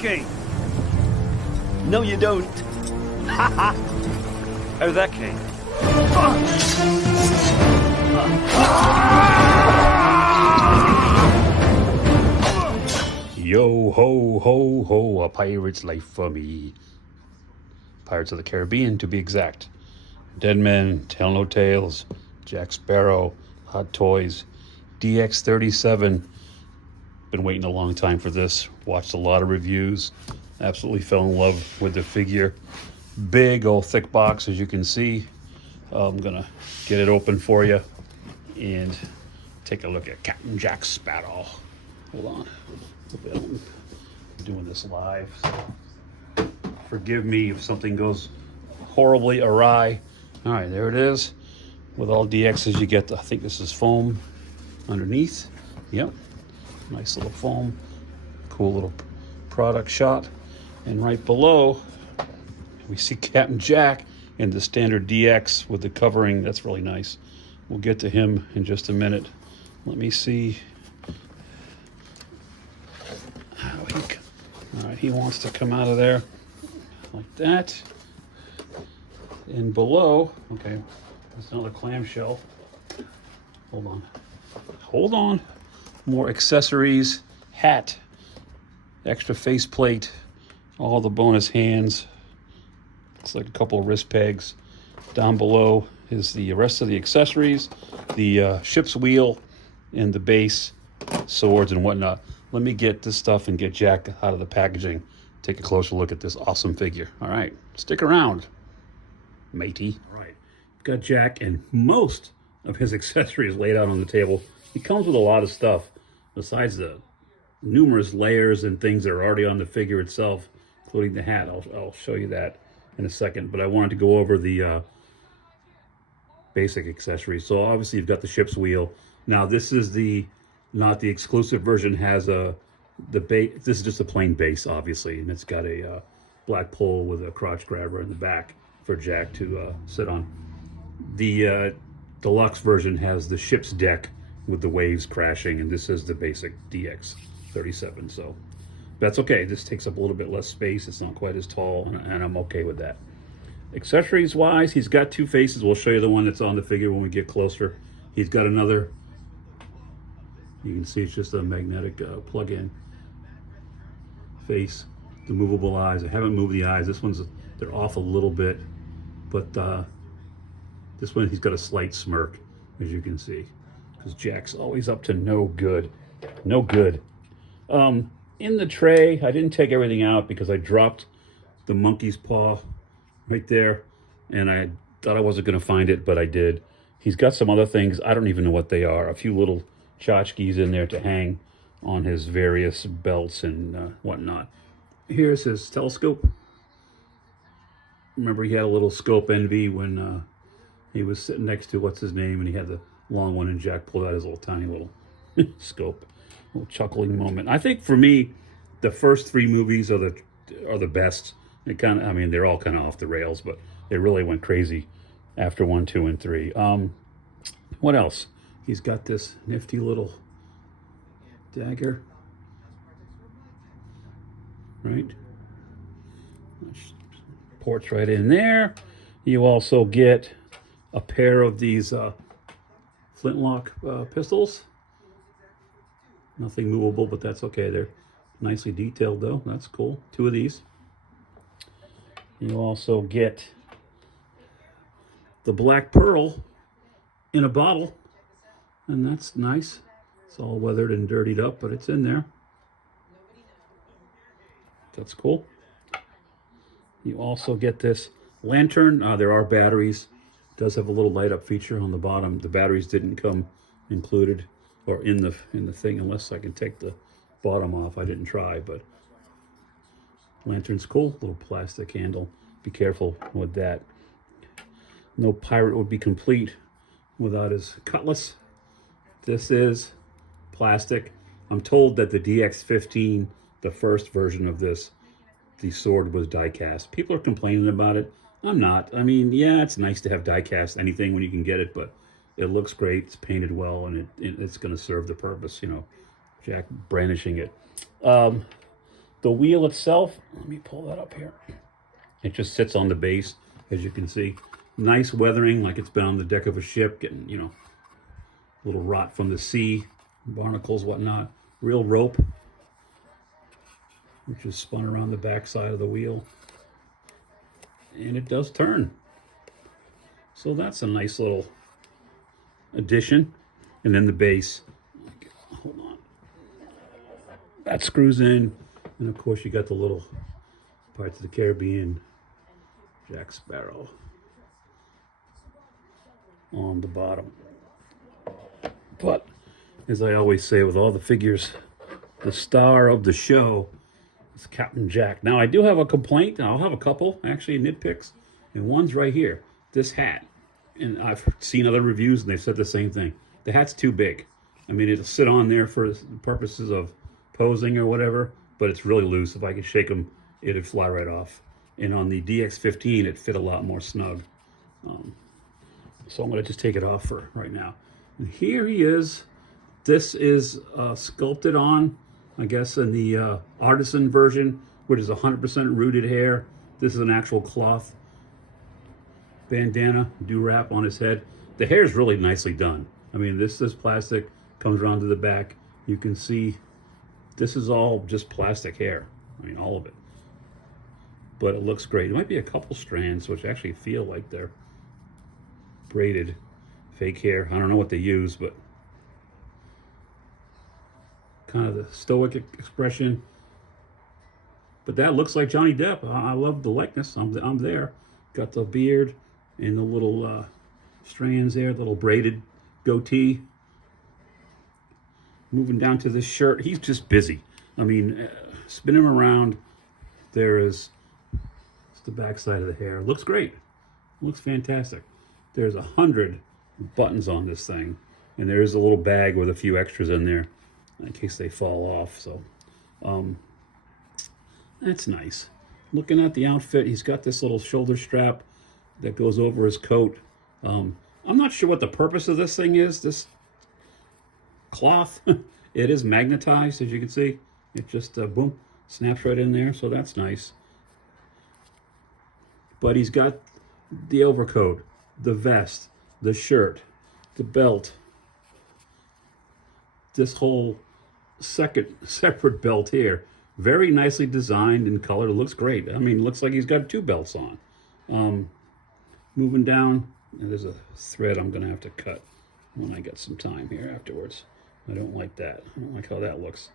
key. No, you don't. Ha ha. Oh, that key. Yo ho ho ho, a pirate's life for me. Pirates of the Caribbean, to be exact. Dead Men, Tell No Tales, Jack Sparrow, Hot Toys, DX37. Been waiting a long time for this. Watched a lot of reviews. Absolutely fell in love with the figure. Big old thick box, as you can see. I'm gonna get it open for you and take a look at Captain Jack Sparrow. Hold on. I'm doing this live, so forgive me if something goes horribly awry. All right, there it is. With all DXs, you get I think this is foam underneath. Yep, nice little foam. Cool little product shot. And right below, we see Captain Jack in the standard DX with the covering. That's really nice. We'll get to him in just a minute. Let me see. All right, he wants to come out of there like that. And below, okay, there's another clamshell. Hold on. More accessories, hat, extra faceplate, all the bonus hands. It's like a couple of wrist pegs. Down below is the rest of the accessories, the ship's wheel, and the base, swords and whatnot. Let me get this stuff and get Jack out of the packaging. Take a closer look at this awesome figure. All right, stick around, matey. All right, got Jack and most of his accessories laid out on the table. He comes with a lot of stuff, besides the numerous layers and things that are already on the figure itself, including the hat. I'll show you that in a second, but I wanted to go over the basic accessories. So obviously you've got the ship's wheel. Now this is not the exclusive version, has the base. This is just a plain base, obviously, and it's got a black pole with a crotch grabber in the back for Jack to sit on. The deluxe version has the ship's deck with the waves crashing, and this is the basic DX37. So that's okay. This takes up a little bit less space. It's not quite as tall, and I'm okay with that. Accessories wise, he's got two faces. We'll show you the one that's on the figure when we get closer. He's got another. You can see it's just a magnetic plug-in face. The movable eyes. I haven't moved the eyes. They're off a little bit, but this one he's got a slight smirk, as you can see, because Jack's always up to no good. No good. In the tray, I didn't take everything out because I dropped the monkey's paw right there, and I thought I wasn't going to find it, but I did. He's got some other things. I don't even know what they are. A few little tchotchkes in there to hang on his various belts and whatnot. Here's his telescope. Remember, he had a little scope envy when he was sitting next to what's his name, and he had the long one, and Jack pulled out his little tiny little scope. A little chuckling moment. I think for me, the first three movies are the best. It kind of, I mean, they're all kind of off the rails, but they really went crazy after 1, 2, and 3. What else? He's got this nifty little dagger, right? Ports right in there. You also get a pair of these flintlock pistols. Nothing movable, but that's okay. They're nicely detailed, though. That's cool. 2 of these. You also get the Black Pearl in a bottle. And that's nice. It's all weathered and dirtied up, but it's in there. That's cool. You also get this lantern. There are batteries. It does have a little light up feature on the bottom. The batteries didn't come included or in the thing, unless I can take the bottom off. I didn't try, but lantern's cool. Little plastic handle. Be careful with that. No pirate would be complete without his cutlass. This is plastic. I'm told that the DX15, the first version of this, the sword was die cast. People are complaining about it. I'm not. I mean, yeah, it's nice to have die cast anything when you can get it, but it looks great. It's painted well, and it's going to serve the purpose, you know, Jack brandishing it. The wheel itself, let me pull that up here. It just sits on the base, as you can see. Nice weathering, like it's been on the deck of a ship, getting, you know, a little rot from the sea, barnacles, whatnot. Real rope, which is spun around the back side of the wheel. And it does turn. So that's a nice little addition. And then the base, hold on. That screws in. And of course you got the little Pirates of the Caribbean Jack Sparrow on the bottom. But as I always say with all the figures, the star of the show is Captain Jack. Now I do have a complaint, and I'll have a couple actually nitpicks, and one's right here, this hat. And I've seen other reviews and they've said the same thing. The hat's too big. I mean, it'll sit on there for purposes of posing or whatever, but it's really loose. If I could shake them, it'd fly right off. And on the DX15, it fit a lot more snug. So I'm gonna just take it off for right now. And here he is. This is sculpted on, I guess, in the artisan version, which is 100% rooted hair. This is an actual cloth bandana, do-rap on his head. The hair is really nicely done. I mean, this plastic comes around to the back. You can see this is all just plastic hair. I mean, all of it. But it looks great. It might be a couple strands, which actually feel like they're braided fake hair. I don't know what they use, but kind of the stoic expression. But that looks like Johnny Depp. I love the likeness. I'm there. Got the beard and the little strands there, the little braided goatee. Moving down to this shirt, he's just busy. I mean, spin him around. There is the back side of the hair. Looks great. Looks fantastic. There's 100 buttons on this thing, and there is a little bag with a few extras in there in case they fall off. So that's nice. Looking at the outfit, he's got this little shoulder strap that goes over his coat. I'm not sure what the purpose of this thing is, this cloth. It is magnetized, as you can see. It just boom, snaps right in there, so that's nice. But he's got the overcoat, the vest, the shirt, the belt, this whole separate belt here. Very nicely designed and colored. It looks great. I mean, it looks like he's got two belts on. Moving down, there's a thread I'm going to have to cut when I get some time here afterwards. I don't like that. I don't like how that looks.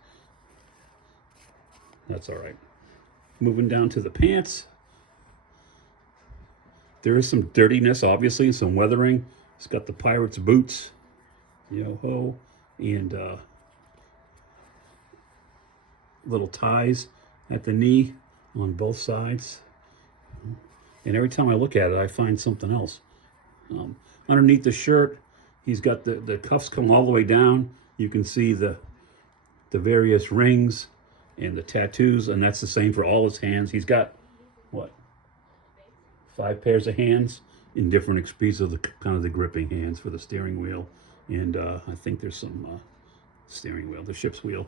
That's all right. Moving down to the pants. There is some dirtiness, obviously, some weathering. It's got the pirate's boots, yo-ho, and little ties at the knee on both sides. And every time I look at it, I find something else. Underneath the shirt, he's got the cuffs come all the way down. You can see the various rings and the tattoos, and that's the same for all his hands. He's got, what, 5 pairs of hands in different speeds of the kind of the gripping hands for the steering wheel. And I think there's some steering wheel, the ship's wheel.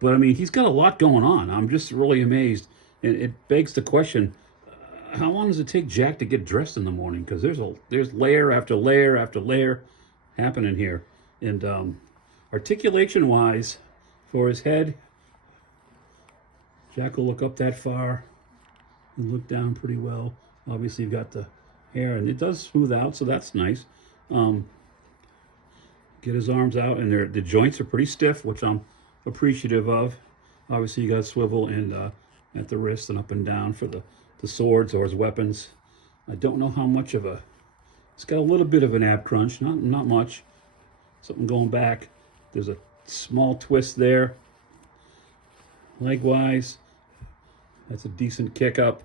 But I mean, he's got a lot going on. I'm just really amazed. And it begs the question, how long does it take Jack to get dressed in the morning? Because there's layer after layer after layer happening here. And articulation-wise, for his head, Jack will look up that far and look down pretty well. Obviously, you've got the hair, and it does smooth out, so that's nice. Get his arms out, and the joints are pretty stiff, which I'm appreciative of. Obviously, you got swivel and at the wrist and up and down for the swords or his weapons. I don't know how much of a... It's got a little bit of an ab crunch, not much. Something going back. There's a small twist there. Leg-wise, that's a decent kick up.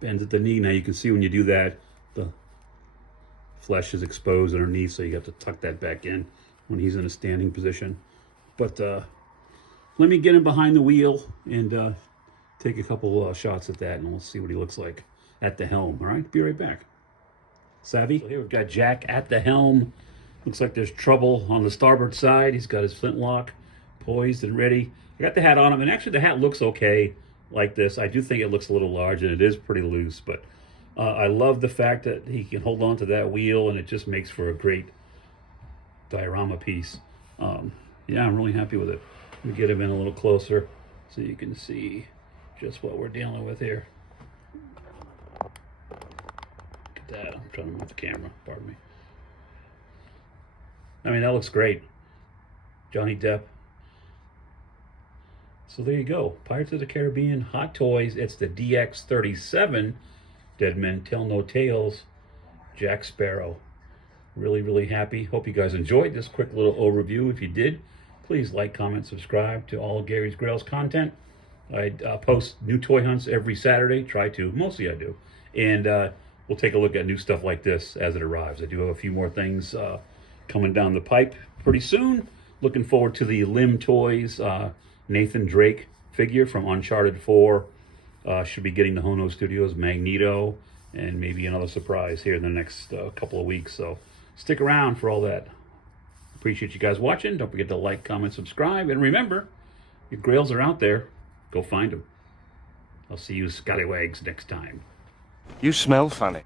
Bends at the knee. Now you can see when you do that, the flesh is exposed underneath, so you have to tuck that back in when he's in a standing position. But let me get him behind the wheel and take a couple shots at that, and we'll see what he looks like at the helm. All right, be right back. Savvy? So here we've got Jack at the helm. Looks like there's trouble on the starboard side. He's got his flintlock poised and ready. I got the hat on him, and actually the hat looks okay like this. I do think it looks a little large, and it is pretty loose, but I love the fact that he can hold on to that wheel, and it just makes for a great diorama piece. Yeah, I'm really happy with it. Let me get him in a little closer so you can see just what we're dealing with here. Look at that. I'm trying to move the camera, pardon me. I mean, that looks great. Johnny Depp. So there you go. Pirates of the Caribbean Hot Toys. It's the DX37 Dead Men Tell No Tales Jack Sparrow. Really, really happy. Hope you guys enjoyed this quick little overview. If you did, please like, comment, subscribe to all Gary's Grails content. I post new toy hunts every Saturday. Try to. Mostly I do. And we'll take a look at new stuff like this as it arrives. I do have a few more things coming down the pipe pretty soon. Looking forward to the Lim Toys Nathan Drake figure from Uncharted 4. Should be getting the Hono Studios Magneto, and maybe another surprise here in the next couple of weeks. So stick around for all that. Appreciate you guys watching. Don't forget to like, comment, subscribe, and remember, your Grails are out there. Go find them. I'll see you scallywags next time. You smell funny.